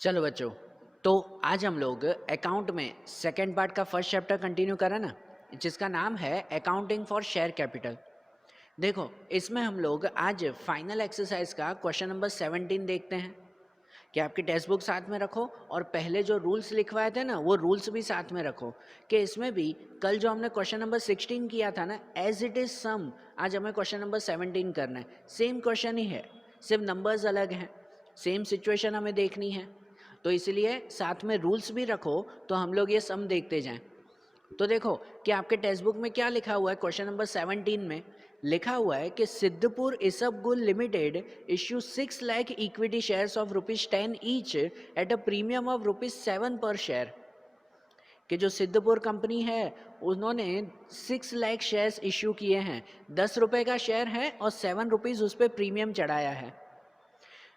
चलो बच्चों, तो आज हम लोग अकाउंट में सेकेंड पार्ट का फर्स्ट चैप्टर कंटिन्यू करें ना, जिसका नाम है अकाउंटिंग फॉर शेयर कैपिटल। देखो, इसमें हम लोग आज फाइनल एक्सरसाइज का क्वेश्चन नंबर 17 देखते हैं कि आपकी टेक्स्ट बुक साथ में रखो और पहले जो रूल्स लिखवाए थे ना वो रूल्स भी साथ में रखो कि इसमें भी कल जो हमने क्वेश्चन नंबर 16 किया था ना, एज इट इज सम, आज हमें क्वेश्चन नंबर 17 करना है। सेम क्वेश्चन ही है, सिर्फ नंबर्स अलग हैं, सेम सिचुएशन हमें देखनी है, तो इसलिए साथ में रूल्स भी रखो तो हम लोग ये सम देखते जाएं। तो देखो कि आपके टेक्स्ट बुक में क्या लिखा हुआ है। क्वेश्चन नंबर 17 में लिखा हुआ है कि Sidhpur Isabgol limited issue 6 lakh equity shares of ₹10 each at a premium of ₹7 per share. कि जो सिद्धपुर कंपनी है उन्होंने 6 लाख शेयर्स इश्यू किए हैं, ₹10 का शेयर है और ₹7 उस पर प्रीमियम चढ़ाया है।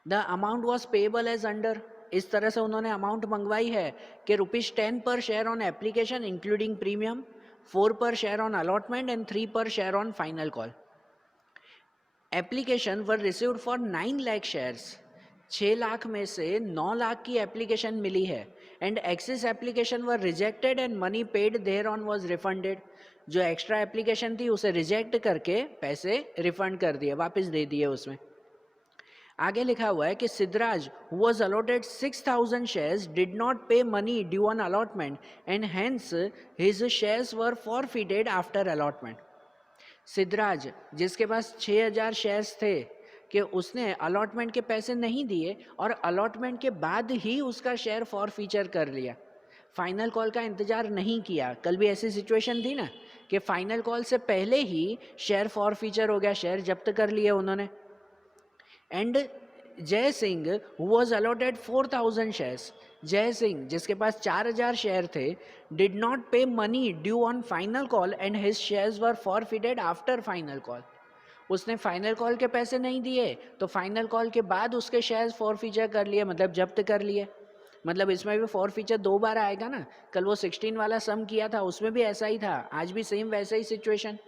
The amount was payable as under, इस तरह से उन्होंने अमाउंट मंगवाई है कि ₹10 per share on application including premium, 4 per share on allotment and 3 per share on final call. Application were received for 9 lakh shares, 6 lakh में से 9 लाख की एप्लीकेशन मिली है। And excess application were rejected and money paid thereon was refunded, जो extra application थी उसे reject करके पैसे रिफंड कर दिए, वापस दे दिए उसमें। आगे लिखा हुआ है कि Siddharaj who was allotted 6,000 shares did not pay money due on allotment and hence his shares were forfeited after allotment। Siddharaj जिसके पास 6,000 शेयर्स थे कि उसने अलॉटमेंट के पैसे नहीं दिए और अलॉटमेंट के बाद ही उसका शेयर फॉर फीचर कर लिया, फाइनल कॉल का इंतजार नहीं किया। कल भी ऐसी सिचुएशन थी ना कि फाइनल कॉल से पहले ही शेयर फॉर फीचर हो गया, शेयर जब्त कर लिए उन्होंने। एंड जय Singh who was allotted 4,000 shares, जय सिंह जिसके पास 4,000 शेयर थे, डिड नॉट पे money due on final call and his shares were forfeited after final call. उसने फाइनल कॉल के पैसे नहीं दिए तो फाइनल कॉल के बाद उसके शेयर्स फॉरफीचर कर लिए, मतलब जब्त कर लिए। मतलब इसमें भी फॉरफीचर 2 बार आएगा ना, कल वो 16 वाला सम किया था उसमें भी ऐसा ही था, आज भी सेम वैसा ही situation.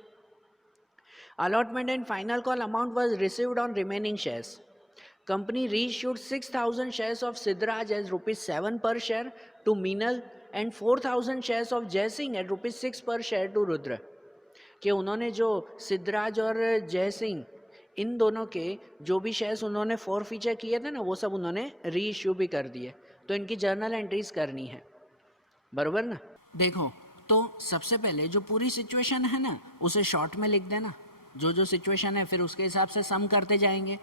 Allotment and final call amount was received on remaining shares. Company reissued 6,000 shares of Siddharaj as ₹7 per share to Meenal and 4,000 shares of Jai Singh at ₹6 per share to Rudra। कि उन्होंने जो सिद्धराज और जय सिंह इन दोनों के जो भी shares उन्होंने फॉर फीचर किए थे ना वो सब उन्होंने री इश्यू भी कर दिए, तो इनकी जर्नल एंट्रीज करनी है, बरोबर ना। देखो, तो सबसे पहले जो पूरी सिचुएशन है ना उसे शॉर्ट में लिख देना, जो जो सिचुएशन है फिर उसके हिसाब से सम करते जाएंगे।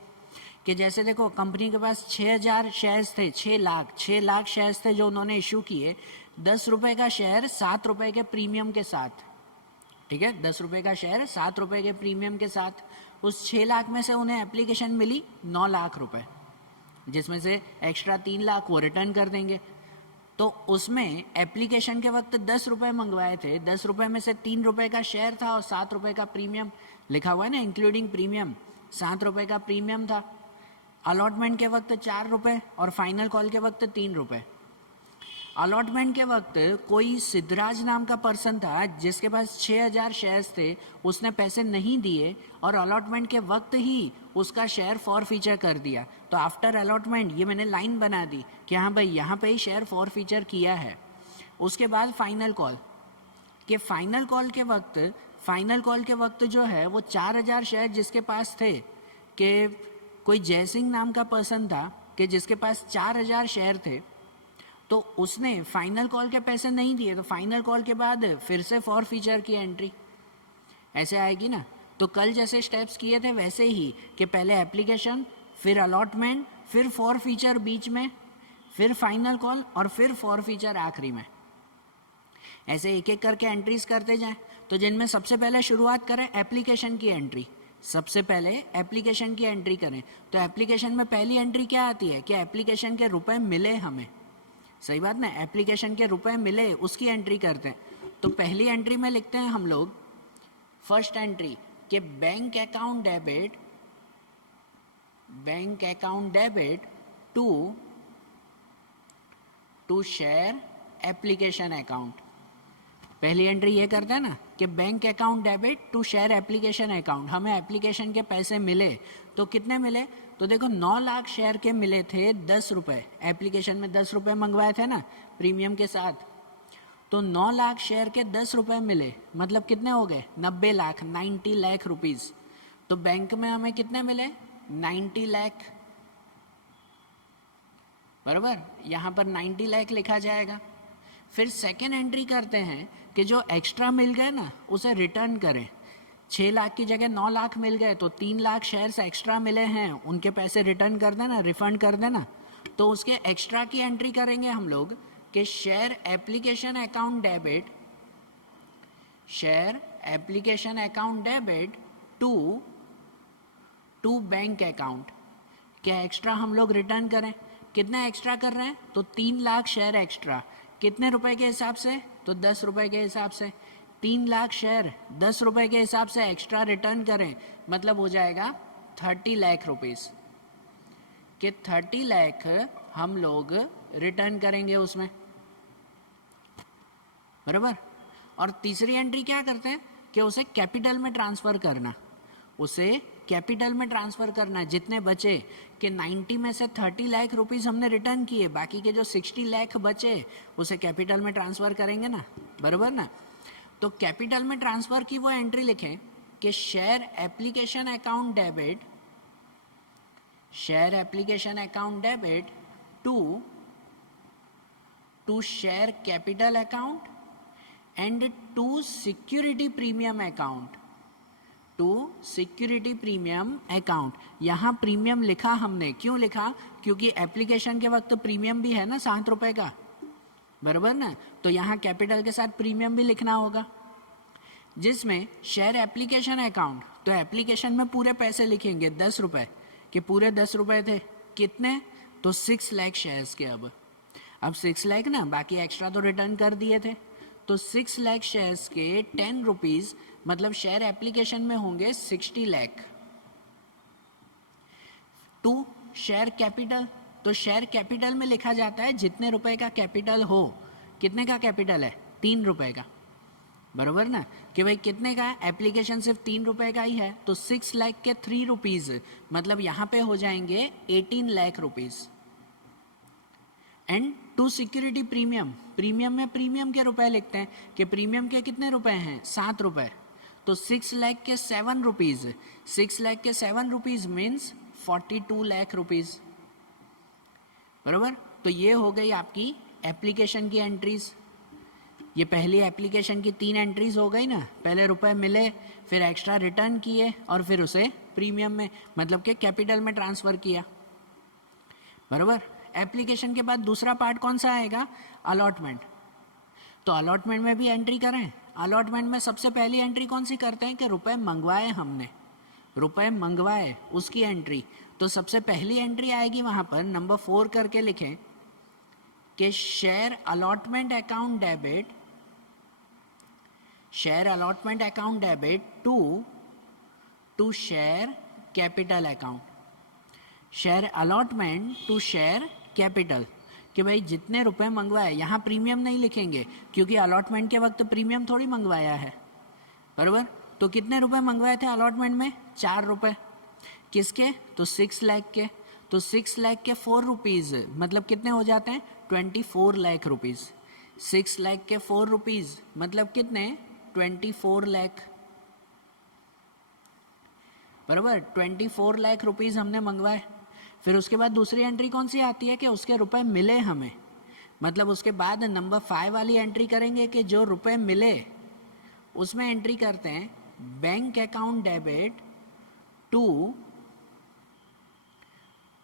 कि जैसे देखो कंपनी के पास 6,000 शेयर्स थे, 6 लाख शेयर्स थे जो उन्होंने इशू किए, ₹10 का शेयर ₹7 के प्रीमियम के साथ, ठीक है, ₹10 का शेयर ₹7 के प्रीमियम के साथ। उस 6 लाख में से उन्हें एप्लीकेशन मिली 9 लाख रुपए, जिसमें से एक्स्ट्रा 3 लाख वो रिटर्न कर देंगे। तो उसमें एप्लीकेशन के वक्त ₹10 मंगवाए थे, ₹10 में से ₹3 का शेयर था और ₹7 का प्रीमियम लिखा हुआ है ना, इंक्लूडिंग प्रीमियम, ₹7 का प्रीमियम था। अलॉटमेंट के वक्त ₹4 और फाइनल कॉल के वक्त ₹3। अलॉटमेंट के वक्त कोई सिद्धराज नाम का पर्सन था जिसके पास 6,000 शेयर्स थे, उसने पैसे नहीं दिए और अलॉटमेंट के वक्त ही उसका शेयर फॉर फीचर कर दिया। तो आफ्टर अलॉटमेंट ये मैंने लाइन बना दी कि हाँ भाई यहाँ पे ही शेयर फॉर फीचर किया है। उसके बाद फाइनल कॉल, कि फाइनल कॉल के वक्त जो है वो 4,000 शेयर जिसके पास थे, कि कोई जयसिंह नाम का पर्सन था कि जिसके पास 4,000 शेयर थे, तो उसने फाइनल कॉल के पैसे नहीं दिए, तो फाइनल कॉल के बाद फिर से फॉर फीचर की एंट्री ऐसे आएगी ना। तो कल जैसे स्टेप्स किए थे वैसे ही कि पहले एप्लीकेशन, फिर अलॉटमेंट, फिर फॉर फीचर बीच में, फिर फाइनल कॉल और फिर फॉर फीचर आखिरी में, ऐसे एक एक करके एंट्रीज करते जाएं। तो जिनमें सबसे पहले शुरुआत करें एप्लीकेशन की एंट्री, सबसे पहले एप्लीकेशन की एंट्री करें। तो एप्लीकेशन में पहली एंट्री क्या आती है कि एप्लीकेशन के रुपए मिले हमें, सही बात ना, एप्लीकेशन के रुपए मिले उसकी एंट्री करते हैं। तो पहली एंट्री में लिखते हैं हम लोग फर्स्ट एंट्री कि bank account debit to share application account. पहली एंट्री ये करते हैं ना कि bank account debit to share application account, हमें एप्लीकेशन के पैसे मिले तो कितने मिले? तो देखो 9 लाख शेयर के मिले थे 10 रुपए, एप्लीकेशन में 10 रुपए मंगवाए थे ना प्रीमियम के साथ, तो 9 लाख शेयर के 10 रुपए मिले, मतलब कितने हो गए? 90 लाख, 90 लाख रुपीज। तो बैंक में हमें कितने मिले? 90 लाख, बराबर, यहाँ पर 90 लाख लिखा जाएगा। फिर सेकेंड एंट्री करते हैं कि जो एक्स्ट्रा मिल गए ना उसे रिटर्न करें। 6 लाख की जगह 9 लाख मिल गए, तो 3 लाख शेयर्स एक्स्ट्रा मिले हैं, उनके पैसे रिटर्न कर देना, रिफंड कर देना। तो उसके एक्स्ट्रा की एंट्री करेंगे हम लोग कि share application account debit, share application account debit to bank account. क्या एक्स्ट्रा हम लोग रिटर्न करें? कितना एक्स्ट्रा कर रहे हैं? तो 3 लाख शेयर एक्स्ट्रा, कितने रुपए के हिसाब से? तो 10 रुपए के हिसाब से। 3 लाख शेयर 10 रुपए के हिसाब से एक्स्ट्रा रिटर्न करें, मतलब हो जाएगा 30 लाख रुपीस, कि 30 लाख हम लोग रिटर्न करेंगे उसमें, बराबर। और तीसरी एंट्री क्या करते हैं कि उसे कैपिटल में ट्रांसफर करना, उसे कैपिटल में ट्रांसफर करना, जितने बचे कि 90 में से 30 लाख रुपीस हमने रिटर्न किए, बाकी के जो 60 लाख बचे उसे कैपिटल में ट्रांसफर करेंगे ना, बराबर ना। तो कैपिटल में ट्रांसफर की वो एंट्री लिखें कि share application account debit, share application account debit to share capital account and to security premium account, to security premium account. यहाँ प्रीमियम लिखा हमने, क्यों लिखा? क्योंकि एप्लीकेशन के वक्त प्रीमियम भी है ना 7 रुपए का, बराबर ना। तो यहाँ कैपिटल के साथ प्रीमियम भी लिखना होगा, जिसमें शेयर एप्लीकेशन अकाउंट, तो एप्लीकेशन में पूरे पैसे लिखेंगे 10 रुपए, कि पूरे 10 रुपए थे, कितने? तो 6 लाख शेयर्स के। अब 6 लाख ना, बाकी एक्स्ट्रा तो रिटर्न कर दिए थे, तो 6 लाख शेयर्स के 10 रुपीज, मतलब शेयर एप्लीकेशन में होंगे 60 लाख। टू शेयर कैपिटल, तो शेयर कैपिटल में लिखा जाता है जितने रुपए का कैपिटल हो। कितने का कैपिटल है? 3 रुपए का, बराबर ना, कि भाई कितने का? एप्लीकेशन सिर्फ 3 रुपए का ही है, तो 6 लाख के 3 रुपीज, मतलब यहाँ पे हो जाएंगे 18 lakh rupees. And to security premium, premium में प्रीमियम के रुपए लिखते हैं कि प्रीमियम के कितने रुपए हैं? 7 रुपए, तो 6 लाख के 7 रुपीज, 6 लाख के 7 रुपीज मीन्स 42 लाख रुपीज, बराबर। तो ये हो गई आपकी एप्लीकेशन की एंट्रीज। ये पहली एप्लीकेशन की 3 एंट्रीज हो गई ना, पहले रुपए मिले, फिर एक्स्ट्रा रिटर्न किए, और फिर उसे प्रीमियम में, मतलब के कैपिटल में ट्रांसफर किया, बराबर। एप्लीकेशन के बाद दूसरा पार्ट कौन सा आएगा? अलॉटमेंट। तो अलॉटमेंट में भी एंट्री करें। अलॉटमेंट में सबसे पहली एंट्री कौन सी करते हैं कि रुपए मंगवाए हमने, रुपए मंगवाए, उसकी एंट्री। तो सबसे पहली एंट्री आएगी वहां पर नंबर 4 करके लिखें कि share allotment account debit, share allotment account debit to share capital account, share allotment to share capital, कि भाई जितने रुपए मंगवाए, यहाँ प्रीमियम नहीं लिखेंगे क्योंकि अलॉटमेंट के वक्त प्रीमियम थोड़ी मंगवाया है, बराबर। तो कितने रुपए मंगवाए थे अलॉटमेंट में? 4 रुपए। किसके? तो 6 लाख के। तो 6 लाख के 4 रुपीज, मतलब कितने हो जाते हैं? 24 लाख रुपीज। 6 लाख के 4 रुपीज मतलब कितने? 24 लाख, बराबर। 24 लाख रुपीज हमने मंगवाए। फिर उसके बाद दूसरी एंट्री कौन सी आती है कि उसके रुपए मिले हमें, मतलब उसके बाद नंबर 5 वाली एंट्री करेंगे कि जो रुपए मिले उसमें एंट्री करते हैं bank account debit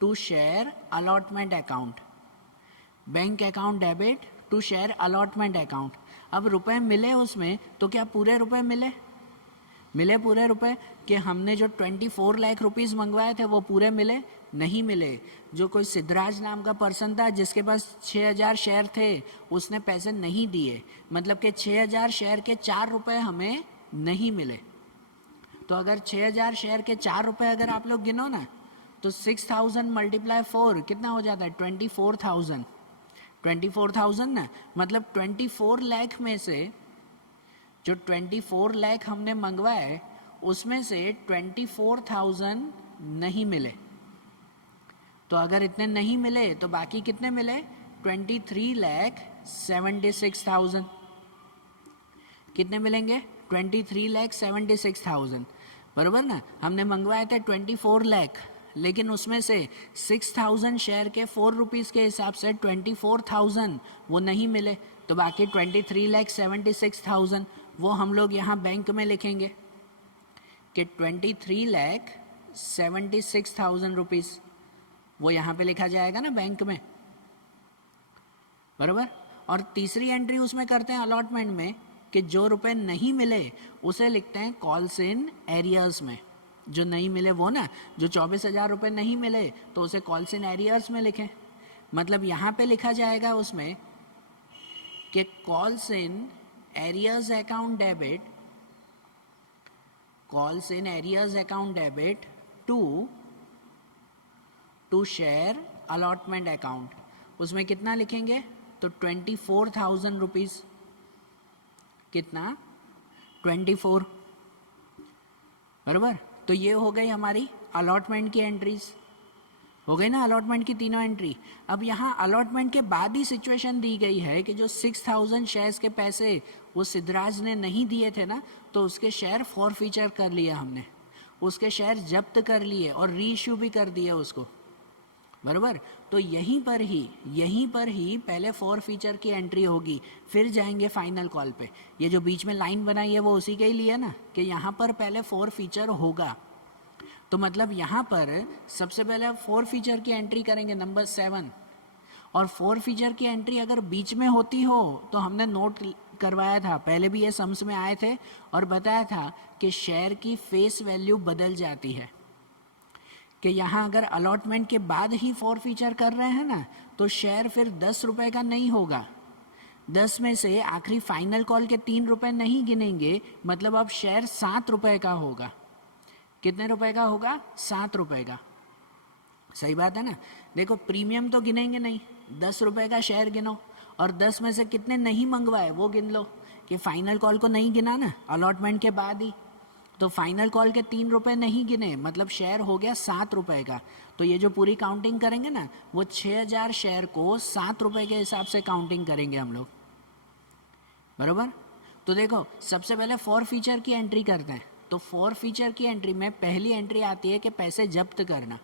to share allotment account, bank account debit to share allotment account. अब रुपए मिले उसमें, तो क्या पूरे रुपए मिले? मिले पूरे रुपए कि हमने जो 24 लाख रुपीस मंगवाए थे वो पूरे मिले? नहीं मिले। जो कोई सिद्धराज नाम का पर्सन था जिसके पास 6000 शेयर थे, उसने पैसे नहीं दिए, मतलब कि 6000 शेयर के 4 रुपए हमें नहीं मिले। तो अगर 6000 शेयर के 4 रुपए अगर आप लोग गिनो ना, तो 6000 मल्टीप्लाई 4 कितना हो जाता है? 24,000। 24,000 ना, मतलब 24 लाख में से जो 24 लाख हमने मंगवाए उसमें से 24,000 नहीं मिले, तो अगर इतने नहीं मिले तो बाकी कितने मिले? 23,76,000। कितने मिलेंगे? 23,76,000, बराबर ना। हमने मंगवाए थे 24 लाख, लेकिन उसमें से 6,000 शेयर के 4 रुपीज़ के हिसाब से 24,000 वो नहीं मिले, तो बाकी 23,76,000 वो हम लोग यहाँ बैंक में लिखेंगे कि 23,76,000 रुपीज़ वो यहाँ पे लिखा जाएगा ना बैंक में, बराबर। और तीसरी एंट्री उसमें करते हैं अलॉटमेंट में कि जो रुपए नहीं मिले उसे लिखते हैं कॉल्स इन एरियर्स में। जो नहीं मिले वो ना, जो 24,000 रुपये नहीं मिले तो उसे कॉल्स इन एरियर्स में लिखें। मतलब यहाँ पे लिखा जाएगा उसमें कि calls in arrears account debit, calls in arrears account debit to share allotment account. उसमें कितना लिखेंगे? तो 24,000 रुपीज़। कितना? 24, बराबर। तो ये हो गई हमारी अलॉटमेंट की एंट्रीज, हो गई ना अलॉटमेंट की तीनों एंट्री। अब यहाँ अलॉटमेंट के बाद ही सिचुएशन दी गई है कि जो 6,000 शेयर्स के पैसे वो सिद्धराज ने नहीं दिए थे ना, तो उसके शेयर फॉरफीचर कर लिया हमने, उसके शेयर जब्त कर लिए और रीइश्यू भी कर दिए उसको, बराबर। तो यहीं पर ही पहले फॉरफीचर की एंट्री होगी, फिर जाएंगे फाइनल कॉल पे। ये जो बीच में लाइन बनाई है वो उसी के ही लिए ना, कि यहाँ पर पहले फॉरफीचर होगा। तो मतलब यहाँ पर सबसे पहले फॉरफीचर की एंट्री करेंगे नंबर 7, और फॉरफीचर की एंट्री अगर बीच में होती हो तो हमने नोट करवाया था, पहले भी ये सम्स में आए थे और बताया था कि शेयर की फेस वैल्यू बदल जाती है, कि यहाँ अगर अलॉटमेंट के बाद ही फॉरफीचर कर रहे हैं ना, तो शेयर फिर 10 रुपये का नहीं होगा। 10 में से आखिरी फाइनल कॉल के 3 रुपये नहीं गिनेंगे, मतलब अब शेयर 7 रुपये का होगा। कितने रुपए का होगा? 7 रुपये का। सही बात है ना। देखो प्रीमियम तो गिनेंगे नहीं, 10 रुपये का शेयर गिनो, और 10 में से कितने नहीं मंगवाए वो गिन लो, कि फाइनल कॉल को नहीं गिना ना अलॉटमेंट के बाद ही, तो फाइनल कॉल के 3 रुपये नहीं गिने, मतलब शेयर हो गया 7 रुपये का। तो ये जो पूरी काउंटिंग करेंगे ना, वो 6,000 शेयर को 7 रुपये के हिसाब से काउंटिंग करेंगे हम लोग, बराबर। तो देखो सबसे पहले फॉरफीचर की एंट्री करते हैं। तो फॉरफीचर की एंट्री में पहली एंट्री आती है कि पैसे जब्त करना,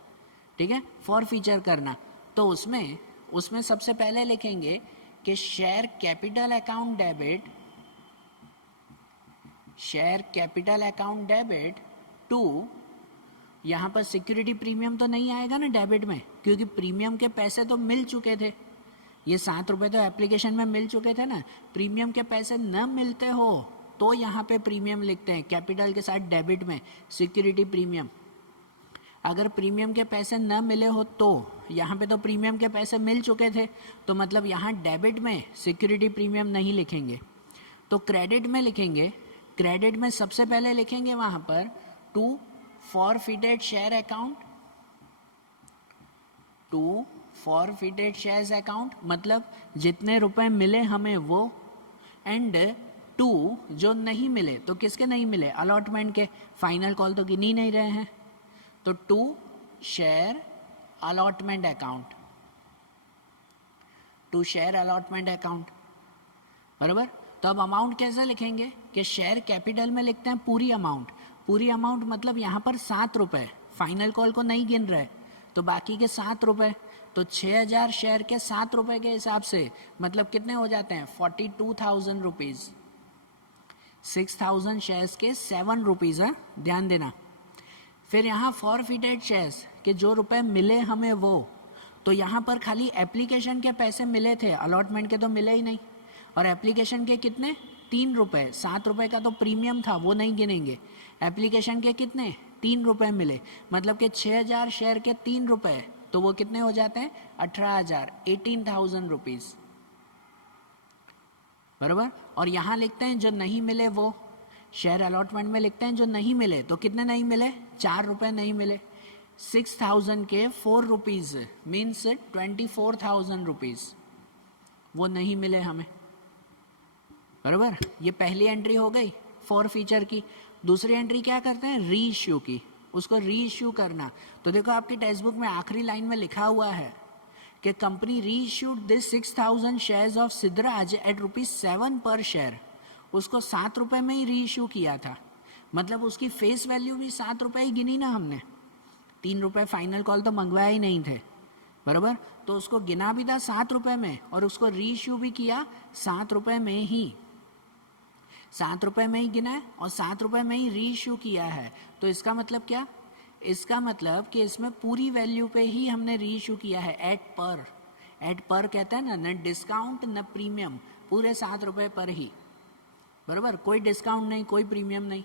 ठीक है, फॉरफीचर करना। तो उसमें सबसे पहले लिखेंगे कि share capital account debit, share capital account debit to, यहाँ पर सिक्योरिटी प्रीमियम तो नहीं आएगा ना डेबिट में, क्योंकि प्रीमियम के पैसे तो मिल चुके थे, ये 7 रुपये तो एप्लीकेशन में मिल चुके थे ना। प्रीमियम के पैसे न मिलते हो तो यहाँ पे प्रीमियम लिखते हैं कैपिटल के साथ डेबिट में, सिक्योरिटी प्रीमियम। अगर प्रीमियम के पैसे न मिले हो तो यहाँ पे तो प्रीमियम के पैसे मिल चुके थे, तो मतलब यहाँ डेबिट में सिक्योरिटी प्रीमियम नहीं लिखेंगे, तो क्रेडिट में लिखेंगे। क्रेडिट में सबसे पहले लिखेंगे वहाँ पर to forfeited share account, to forfeited shares account, मतलब जितने रुपए मिले हमें वो, एंड टू जो नहीं मिले, तो किसके नहीं मिले? अलॉटमेंट के, फाइनल कॉल तो गिन ही नहीं रहे हैं, तो to share allotment account, to share allotment account, बराबर। तो अब अमाउंट कैसे लिखेंगे? कि शेयर कैपिटल में लिखते हैं पूरी अमाउंट, पूरी अमाउंट मतलब यहाँ पर 7 रुपये, फाइनल कॉल को नहीं गिन रहे, तो बाकी के 7 रुपये, तो 6,000 शेयर के 7 रुपये के हिसाब से मतलब कितने हो जाते हैं? 42,000 रुपीज़। 6,000 शेयर्स के 7 रुपीज़ है, ध्यान देना। फिर यहाँ फॉरफिटेड शेयर्स के जो रुपए मिले हमें वो, तो यहाँ पर खाली एप्लीकेशन के पैसे मिले थे, अलॉटमेंट के तो मिले ही नहीं, और एप्लीकेशन के कितने? 3 रुपये, 7 रुपये का तो प्रीमियम था वो नहीं गिनेंगे। एप्लीकेशन के कितने? 3 रुपये मिले, मतलब कि 6,000 शेयर के 3 रुपये, तो वो कितने हो जाते हैं? 18,000, 18,000 रुपीज़, बराबर। और यहाँ लिखते हैं जो नहीं मिले वो, शेयर अलॉटमेंट में लिखते हैं जो नहीं मिले, तो कितने नहीं मिले? 4 रुपये नहीं मिले। 6,000 के 4 रुपीज़ मीन्स 24,000 रुपीज़ वो नहीं मिले हमें, बराबर। ये पहली एंट्री हो गई फॉरफीचर की। दूसरी एंट्री क्या करते हैं? री इश्यू की। उसको री इश्यू करना। तो देखो आपकी टेक्स्ट बुक में आखिरी लाइन में लिखा हुआ है कि company reissued this 6,000 shares of Siddhraj at ₹7 per share. उसको 7 रुपये में ही री इश्यू किया था, मतलब उसकी फेस वैल्यू भी 7 रुपये ही गिनी ना हमने, 3 रुपये फाइनल कॉल तो मंगवाए ही नहीं थे, बराबर। तो उसको गिना भी था 7 रुपये में और उसको री इश्यू भी किया 7 रुपये में ही, 7 रुपये में ही गिना है और 7 रुपये में ही री इश्यू किया है। तो इसका मतलब क्या, इसका मतलब कि इसमें पूरी वैल्यू पे ही हमने री इश्यू किया है, एट पर कहते हैं ना, न डिस्काउंट न प्रीमियम, पूरे 7 रुपये पर ही, बराबर, कोई डिस्काउंट नहीं कोई प्रीमियम नहीं।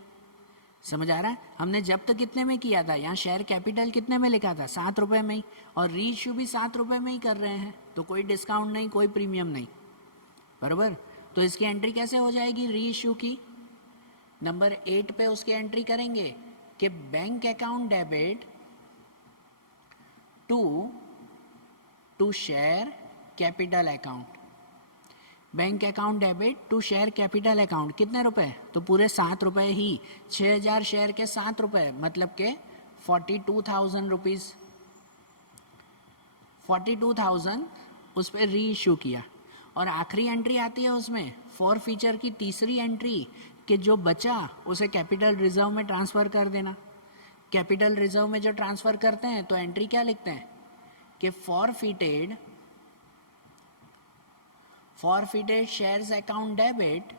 समझ आ रहा है? हमने जब्त कितने में किया था, यहाँ शेयर कैपिटल कितने में लिखा था, 7 रुपये में ही, और री इश्यू भी 7 रुपये में ही कर रहे हैं, तो कोई डिस्काउंट नहीं कोई प्रीमियम नहीं, बराबर। तो इसकी एंट्री कैसे हो जाएगी री इश्यू की, नंबर 8 पे उसकी एंट्री करेंगे कि bank account debit to share capital account, bank account debit to share capital account, कितने रुपए, तो पूरे 7 रुपये ही, 6,000 शेयर के 7 रुपये, मतलब के 42,000 रुपीज़, 42,000 उस पर री इशू किया। और आखिरी एंट्री आती है उसमें फॉर फीचर की तीसरी एंट्री कि जो बचा उसे कैपिटल रिजर्व में ट्रांसफ़र कर देना। कैपिटल रिजर्व में जो ट्रांसफ़र करते हैं तो एंट्री क्या लिखते हैं कि forfeited shares account debit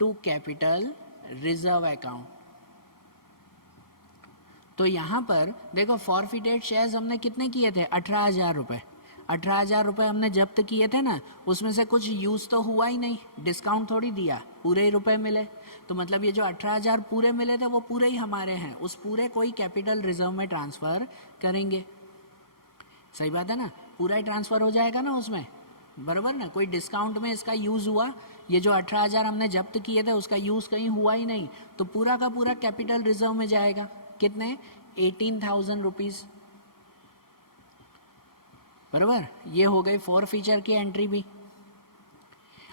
to capital reserve account. तो यहाँ पर देखो फॉरफिटेड शेयर्स हमने कितने किए थे, 18,000 रुपये, 18,000 रुपये हमने जब्त किए थे ना, उसमें से कुछ यूज़ तो हुआ ही नहीं, डिस्काउंट थोड़ी दिया, पूरे ही रुपए मिले। तो मतलब ये जो 18,000 पूरे मिले थे वो पूरे ही हमारे हैं, उस पूरे को ही कैपिटल रिजर्व में ट्रांसफ़र करेंगे। सही बात है ना, पूरा ही ट्रांसफ़र हो जाएगा ना उसमें, बराबर ना, कोई डिस्काउंट में इसका यूज़ हुआ, ये जो 18,000 हमने जब्त किए थे उसका यूज़ कहीं हुआ ही नहीं, तो पूरा का पूरा कैपिटल रिजर्व में जाएगा। कितने, 18,000 रुपीज़, बराबर। ये हो गई फॉर फीचर की एंट्री भी।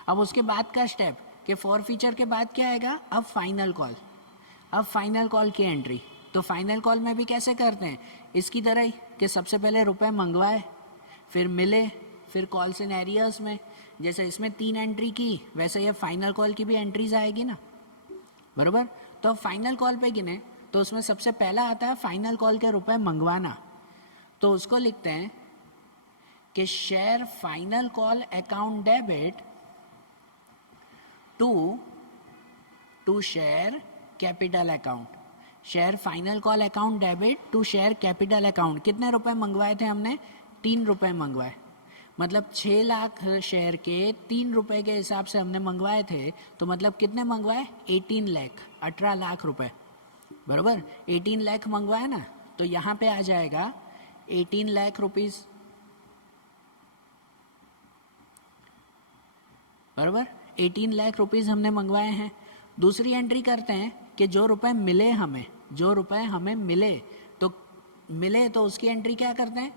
अब उसके बाद का स्टेप कि फॉर फीचर के बाद क्या आएगा, अब फाइनल कॉल, अब फाइनल कॉल की एंट्री। तो फाइनल कॉल में भी कैसे करते हैं, इसकी तरह ही कि सबसे पहले रुपए मंगवाए, फिर मिले, फिर कॉल्स इन एरियर्स में, जैसे इसमें 3 एंट्री की वैसे ये फाइनल कॉल की भी एंट्रीज आएगी ना, बराबर। तो फाइनल कॉल पे गिने तो उसमें सबसे पहला आता है फाइनल कॉल के रुपए मंगवाना। तो उसको लिखते हैं कि share final call account debit to share capital account, share final call account debit to share capital account. कितने रुपए मंगवाए थे हमने, 3 रुपए मंगवाए, मतलब 6 लाख शेयर के 3 रुपए के हिसाब से हमने मंगवाए थे, तो मतलब कितने मंगवाए, 18 लाख, 18 लाख रुपए, बराबर। 18 लाख मंगवाए ना, तो यहाँ पे आ जाएगा 18 लाख रुपीज़, बराबर। 18 लाख रुपीज़ हमने मंगवाए हैं। दूसरी एंट्री करते हैं कि जो रुपए मिले हमें, जो रुपए हमें मिले तो उसकी एंट्री क्या करते हैं,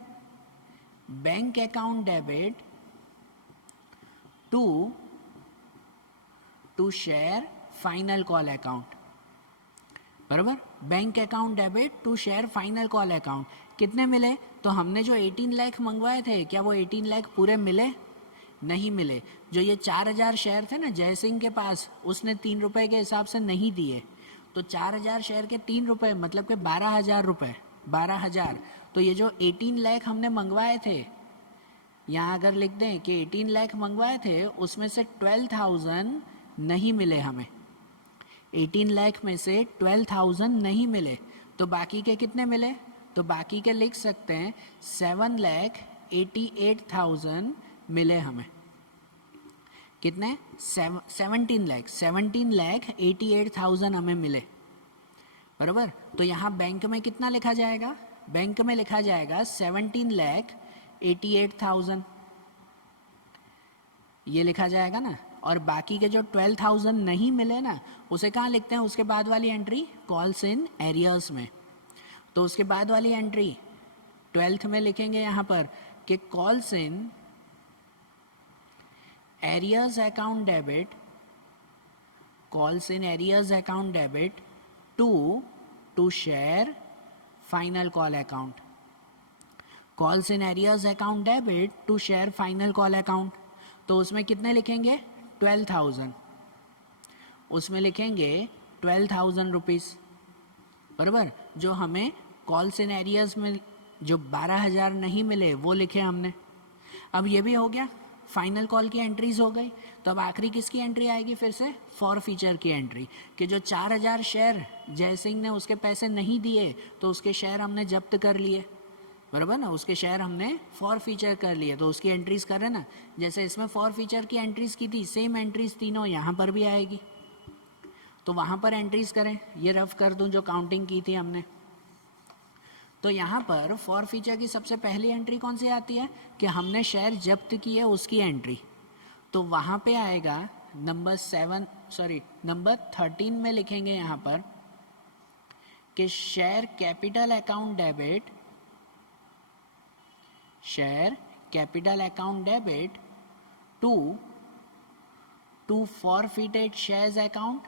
bank account debit to share final call account, बराबर। Bank account debit to share final call account. कितने मिले, तो हमने जो 18 लाख मंगवाए थे क्या वो 18 लाख पूरे मिले, नहीं मिले। जो ये 4,000 शेयर थे ना जय सिंह के पास, उसने 3 रुपए के हिसाब से नहीं दिए, तो 4,000 शेयर के 3 रुपए मतलब कि 12,000 रुपये, 12,000। तो ये जो 18 लाख हमने मंगवाए थे, यहाँ अगर लिख दें कि 18 लाख मंगवाए थे, उसमें से 12,000 नहीं मिले हमें, 18 लाख में से 12,000 नहीं मिले, तो बाकी के कितने मिले, तो बाकी के लिख सकते हैं 7,88,000 मिले हमें। कितने, 17 लाख 88,000 हमें मिले, बराबर। तो यहाँ बैंक में कितना लिखा जाएगा, बैंक में लिखा जाएगा 17 लाख 88,000, ये लिखा जाएगा ना। और बाकी के जो 12,000 नहीं मिले ना, उसे कहाँ लिखते हैं, उसके बाद वाली एंट्री कॉल्स इन एरियर्स में। तो उसके बाद वाली एंट्री 12th में लिखेंगे यहाँ पर कि calls in arrears account debit calls in arrears account debit to share final call account. Calls in arrears account debit to share final call account. तो उसमें कितने लिखेंगे? 12,000. उसमें लिखेंगे 12,000 रुपीज़, बराबर. जो हमें कॉल्स इन एरियाज में जो 12,000 नहीं मिले वो लिखे हमने. अब ये भी हो गया, फाइनल कॉल की एंट्रीज हो गई. तो अब आखिरी किसकी एंट्री आएगी? फिर से फॉर फीचर की एंट्री, कि जो 4,000 शेयर जय सिंह ने उसके पैसे नहीं दिए तो उसके शेयर हमने जब्त कर लिए, बराबर ना. उसके शेयर हमने फॉर फीचर कर लिए तो उसकी एंट्रीज कर रहे ना. जैसे इसमें फॉर फीचर की एंट्रीज की थी, सेम एंट्रीज तीनों यहाँ पर भी आएगी. तो वहाँ पर एंट्रीज करें. ये रफ कर दूं जो काउंटिंग की थी हमने. तो यहाँ पर फॉर फीचर की सबसे पहली एंट्री कौन सी आती है? कि हमने शेयर जब्त किए उसकी एंट्री. तो वहाँ पे आएगा नंबर 13 में लिखेंगे यहाँ पर कि share capital account debit to forfeited shares account.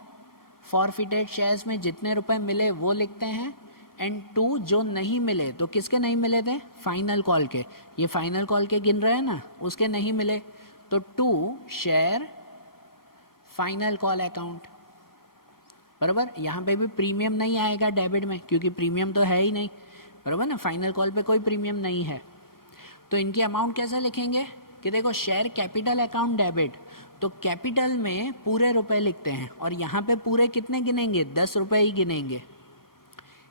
Forfeited shares में जितने रुपए मिले वो लिखते हैं, एंड टू जो नहीं मिले, तो किसके नहीं मिले थे? फाइनल कॉल के. ये फाइनल कॉल के गिन रहे हैं ना, उसके नहीं मिले. तो to share final call account, बराबर. यहाँ पे भी प्रीमियम नहीं आएगा डेबिट में, क्योंकि प्रीमियम तो है ही नहीं, बराबर ना. फाइनल कॉल पे कोई प्रीमियम नहीं है. तो इनकी अमाउंट कैसे लिखेंगे? कि देखो, शेयर कैपिटल अकाउंट डेबिट, तो कैपिटल में पूरे रुपए लिखते हैं, और यहाँ पे पूरे कितने गिनेंगे? 10 रुपए ही गिनेंगे.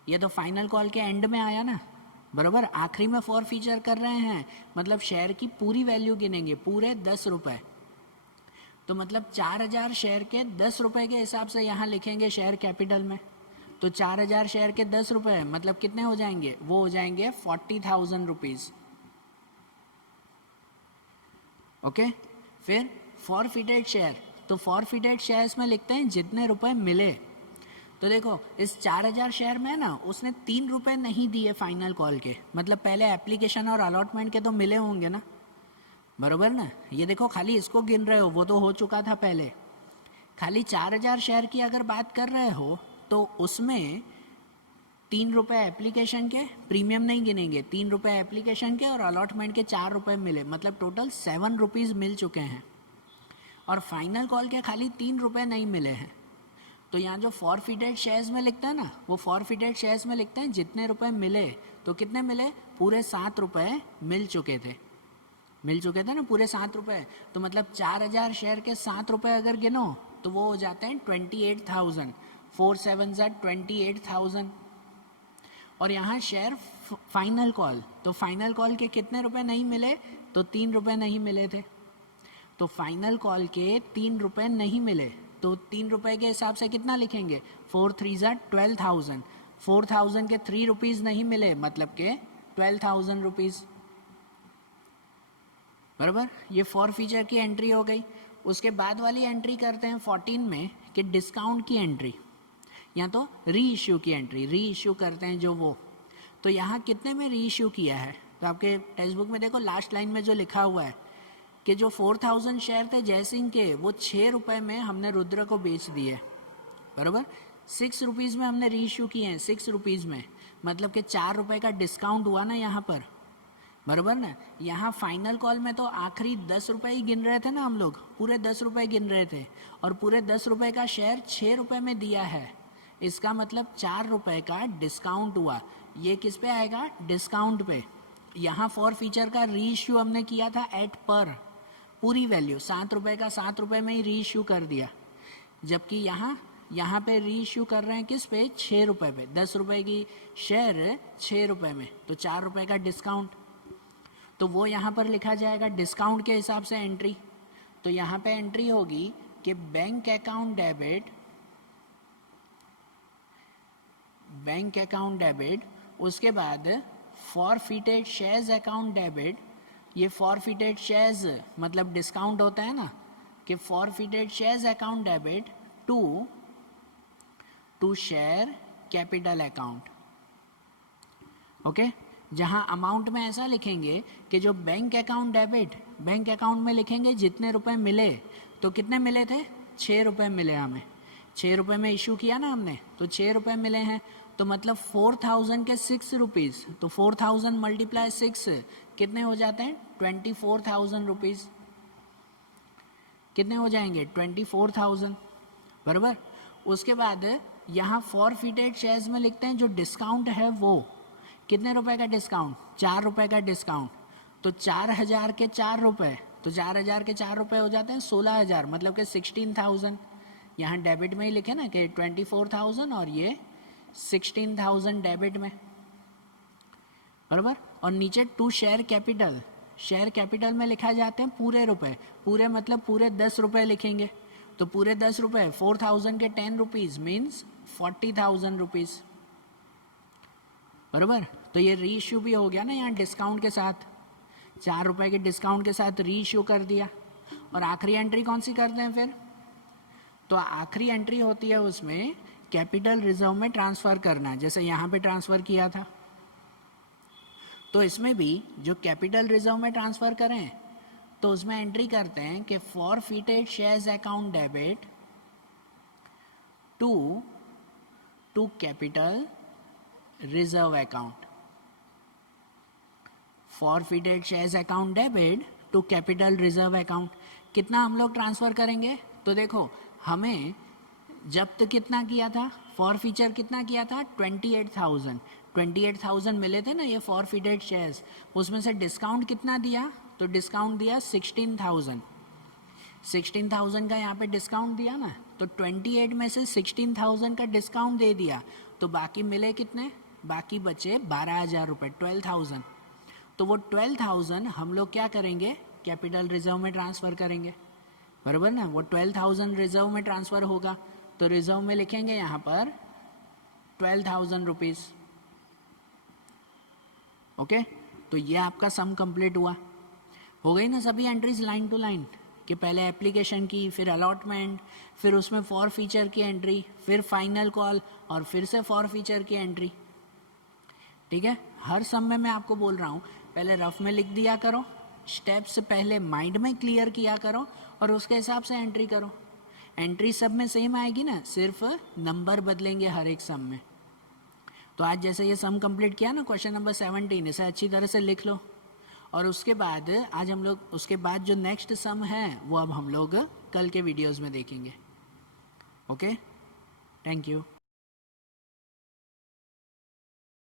ये तो फाइनल कॉल के एंड में आया ना, बराबर. आखिरी में फॉर फीचर कर रहे हैं, मतलब शेयर की पूरी वैल्यू गिनेंगे, पूरे 10 रुपए. तो मतलब 4,000 शेयर के 10 रुपए के हिसाब से यहाँ लिखेंगे शेयर कैपिटल में. तो 4,000 शेयर के 10 रुपए मतलब कितने हो जाएंगे? वो हो जाएंगे 40,000 रुपीज़. ओके. फिर फॉरफिटेड शेयर, तो फॉरफिटेड शेयर्स में लिखते हैं जितने रुपए मिले. तो देखो, इस 4,000 शेयर में ना उसने 3 रुपए नहीं दिए फाइनल कॉल के, मतलब पहले एप्लीकेशन और अलॉटमेंट के तो मिले होंगे ना, बराबर ना. ये देखो, खाली इसको गिन रहे हो, वो तो हो चुका था पहले. खाली 4,000 शेयर की अगर बात कर रहे हो तो उसमें 3 रुपए एप्लीकेशन के, प्रीमियम नहीं गिनेंगे, 3 रुपए एप्लीकेशन के और अलॉटमेंट के 4 रुपए मिले, मतलब टोटल 7 रुपीज़ मिल चुके हैं. और फाइनल कॉल के खाली 3 रुपए नहीं मिले हैं. तो यहाँ जो फॉरफिटेड शेयर्स में लिखता है ना, वो फॉरफिटेड शेयर्स में लिखते हैं जितने रुपए मिले. तो कितने मिले? पूरे 7 रुपए मिल चुके थे ना, पूरे 7 रुपए. तो मतलब 4,000 शेयर के 7 रुपए अगर गिनो तो वो हो जाते हैं 28,000. 4 7 28,000. और यहाँ शेयर फाइनल कॉल, तो फाइनल कॉल के कितने रुपए नहीं मिले? तो 3 रुपए नहीं मिले थे. तो फाइनल कॉल के 3 रुपए नहीं मिले, तो 3 रुपए के हिसाब से कितना लिखेंगे? 4 3 12,000. 4,000 के 3 रुपीज़ नहीं मिले, मतलब के 12,000 रुपीज़, बराबर. ये फॉर फीचर की एंट्री हो गई. उसके बाद वाली एंट्री करते हैं 14 में कि डिस्काउंट की एंट्री, या तो री इश्यू की एंट्री. री इश्यू करते हैं जो वो. तो यहाँ कितने में री इश्यू किया है? तो आपके टेक्स्ट बुक में देखो लास्ट लाइन में जो लिखा हुआ है कि जो 4,000 शेयर थे जयसिंह के, वो 6 रुपए में हमने रुद्र को बेच दिए, बराबर. 6 रुपीज़ में हमने री इश्यू किए हैं, 6 रुपीज़ में, मतलब कि 4 रुपए का डिस्काउंट हुआ ना यहाँ पर, बराबर ना. यहाँ फाइनल कॉल में तो आखिरी 10 रुपए ही गिन रहे थे ना हम लोग, पूरे 10 रुपए गिन रहे थे, और पूरे 10 रुपए का शेयर 6 रुपए में दिया है. इसका मतलब 4 रुपए का डिस्काउंट हुआ. ये किस पे आएगा? डिस्काउंट पे. यहाँ फॉर फीचर का री इश्यू हमने किया था एट पर, पूरी वैल्यू 7 रुपए का 7 रुपए में ही री इश्यू कर दिया. जबकि यहाँ पे री इश्यू कर रहे हैं किस पे? 6 रुपए पे. 10 रुपए की शेयर 6 रुपए में, तो 4 रुपए का डिस्काउंट. तो वो यहाँ पर लिखा जाएगा डिस्काउंट के हिसाब से एंट्री. तो यहाँ पे एंट्री होगी कि बैंक अकाउंट डेबिट, उसके बाद फॉरफिटेड शेयर्स अकाउंट डेबिट. ये फॉरफिटेड शेयर्स मतलब डिस्काउंट होता है ना, कि forfeited shares account debit to share capital account. Okay. जहां अमाउंट में ऐसा लिखेंगे कि जो bank account debit, bank account में लिखेंगे जितने रुपए मिले. तो कितने मिले थे? 6 रुपए मिले हमें. ₹6 में इशू किया ना हमने, तो ₹6 मिले हैं, तो मतलब 4000 के 6 रुपीज़, तो 4000 मल्टीप्लाई 6 कितने हो जाते हैं? 24,000 रुपीज़। कितने हो जाएंगे? 24,000, बराबर। उसके बाद यहाँ फॉरफिटेड शेयर्स में लिखते हैं जो डिस्काउंट है वो कितने रुपए का डिस्काउंट? ₹4 का डिस्काउंट, तो 4000 के 4 रुपए, तो 4000 के 4 रुपए हो जाते हैं 16,000, मतलब कि 16,000। यहाँ डेबिट में ही लिखे ना कि 24,000 और ये 16,000 डेबिट में, बराबर। और नीचे to share capital, share capital में लिखा जाते हैं पूरे रुपए, पूरे मतलब पूरे 10 रुपए लिखेंगे, तो पूरे 10 रुपए 4000 के 10 रुपीज़ मीन्स 40,000 रुपीज़, बराबर। तो ये री इश्यू भी हो गया ना यहाँ डिस्काउंट के साथ, ₹4 के डिस्काउंट के साथ री इश्यू कर दिया। और आखिरी एंट्री कौन सी करते हैं फिर? तो आखिरी एंट्री होती है उसमें कैपिटल रिजर्व में ट्रांसफ़र करना, जैसे यहाँ पे ट्रांसफ़र किया था। तो इसमें भी जो कैपिटल रिजर्व में ट्रांसफ़र करें तो उसमें एंट्री करते हैं कि forfeited shares account debit to capital reserve account, forfeited shares account debit to capital reserve account. कितना हम लोग ट्रांसफ़र करेंगे? तो देखो हमें जब्त कितना किया था, फॉरफीचर कितना किया था? 28,000 मिले थे ना ये फॉरफिटेड शेयर्स, उसमें से डिस्काउंट कितना दिया? तो डिस्काउंट दिया 16,000 का यहाँ पे डिस्काउंट दिया ना, तो 28 में से 16,000 का डिस्काउंट दे दिया, तो बाकी मिले कितने? बाकी बचे 12,000 रुपये, 12,000। तो वो 12,000 हम लोग क्या करेंगे? कैपिटल रिजर्व में ट्रांसफ़र करेंगे, बराबर ना। वो 12,000 रिजर्व में ट्रांसफ़र होगा, तो रिजर्व में लिखेंगे यहाँ पर 12,000 रुपीज़। ओके, तो ये आपका सम कंप्लीट हुआ। हो गई ना सभी एंट्रीज लाइन टू लाइन, कि पहले एप्लीकेशन की, फिर अलॉटमेंट, फिर उसमें फॉर फीचर की एंट्री, फिर फाइनल कॉल, और फिर से फॉर फीचर की एंट्री। ठीक है, हर सम में मैं आपको बोल रहा हूँ पहले रफ में लिख दिया करो, स्टेप्स पहले माइंड में क्लियर किया करो और उसके हिसाब से एंट्री करो। एंट्री सब में सेम आएगी ना, सिर्फ नंबर बदलेंगे हर एक सम में। तो आज जैसे ये सम कंप्लीट किया ना, क्वेश्चन नंबर 17, इसे अच्छी तरह से लिख लो। और उसके बाद आज हम लोग, उसके बाद जो नेक्स्ट सम है वो अब हम लोग कल के वीडियोज़ में देखेंगे। Okay, thank you.